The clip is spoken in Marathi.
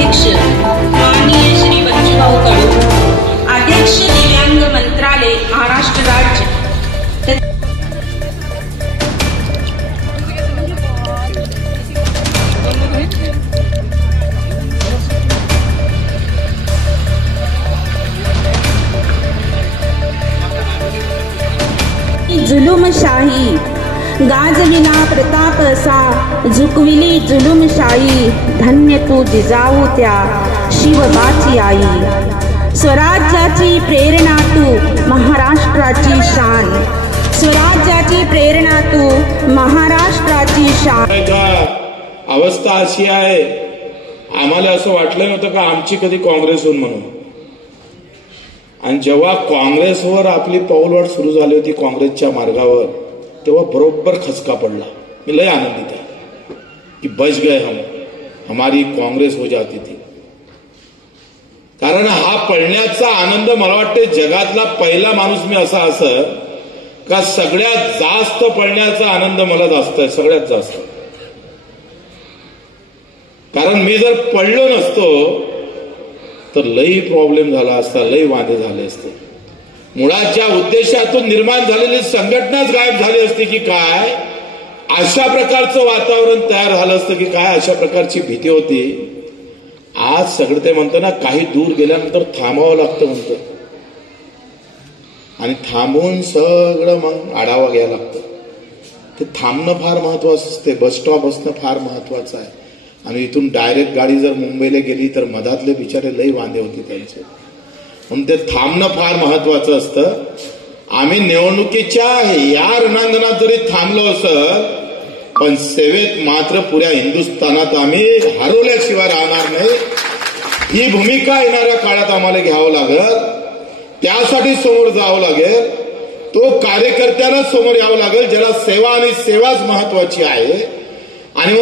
अध्यक्ष माननीय श्री बच्चूभाऊ कडू, अध्यक्ष दिव्यांग मंत्रालय महाराष्ट्र राज्य, जुलूमशाही गाजविला प्रताप असा, झुकविली जुलूमशाही, धन्य तू जिजाऊ त्या शिवबाची आई। स्वराज्याची प्रेरणा तू महाराष्ट्राची शान, स्वराज्याची प्रेरणा तू महाराष्ट्राची शान। अवस्था अशी आहे, आम्हाला असं वाटलं नव्हतं का आमची कधी काँग्रेस होईल म्हणून, आणि जेव्हा काँग्रेसवर आपली पाऊलवाट सुरू झाली होती काँग्रेसच्या मार्गावर, तेव्हा बरोबर खचका पडला। मी लय आनंदित आहे की बच गए हम, हमारी काँग्रेस हो जाती थी। कारण हा पडण्याचा आनंद मला वाटते जगातला पहिला माणूस मी असा असेल का सगळ्यात जास्त पडण्याचा आनंद मला जास्त आहे, सगळ्यात जास्त। कारण मी जर पडलो नसतो तर लई प्रॉब्लेम झाला असता, लई वादे झाले असते। मुळात ज्या उद्देशातून निर्माण झालेली संघटनाच गायब झाली असती की काय, अशा प्रकारचं वातावरण तयार झालं असतं की काय, अशा प्रकारची भीती होती। आज सगळं ते म्हणतं ना, काही दूर गेल्यानंतर थांबावं लागतं म्हणतं, आणि थांबून सगळं मग आढावा घ्यायला लागतं। ते थांबणं फार महत्वाचं असते, बस स्टॉप असणं फार महत्वाचं आहे। आणि इथून डायरेक्ट गाडी जर मुंबईला गेली तर मधातले बिचारे लई वांदे होते त्यांचे, म्हणून ते थांबणं फार महत्वाचं असतं। आम्ही निवडणुकीच्या या रणांगणात जरी थांबलो असं, पण सेवेत मात्र पुऱ्या हिंदुस्थानात आम्ही हरवल्याशिवाय राहणार नाही। ही भूमिका येणाऱ्या काळात आम्हाला घ्यावं लागेल, त्यासाठी समोर जावं लागेल। तो कार्यकर्त्याला समोर यावं लागेल ज्याला सेवा आणि सेवाच महत्वाची आहे। आणि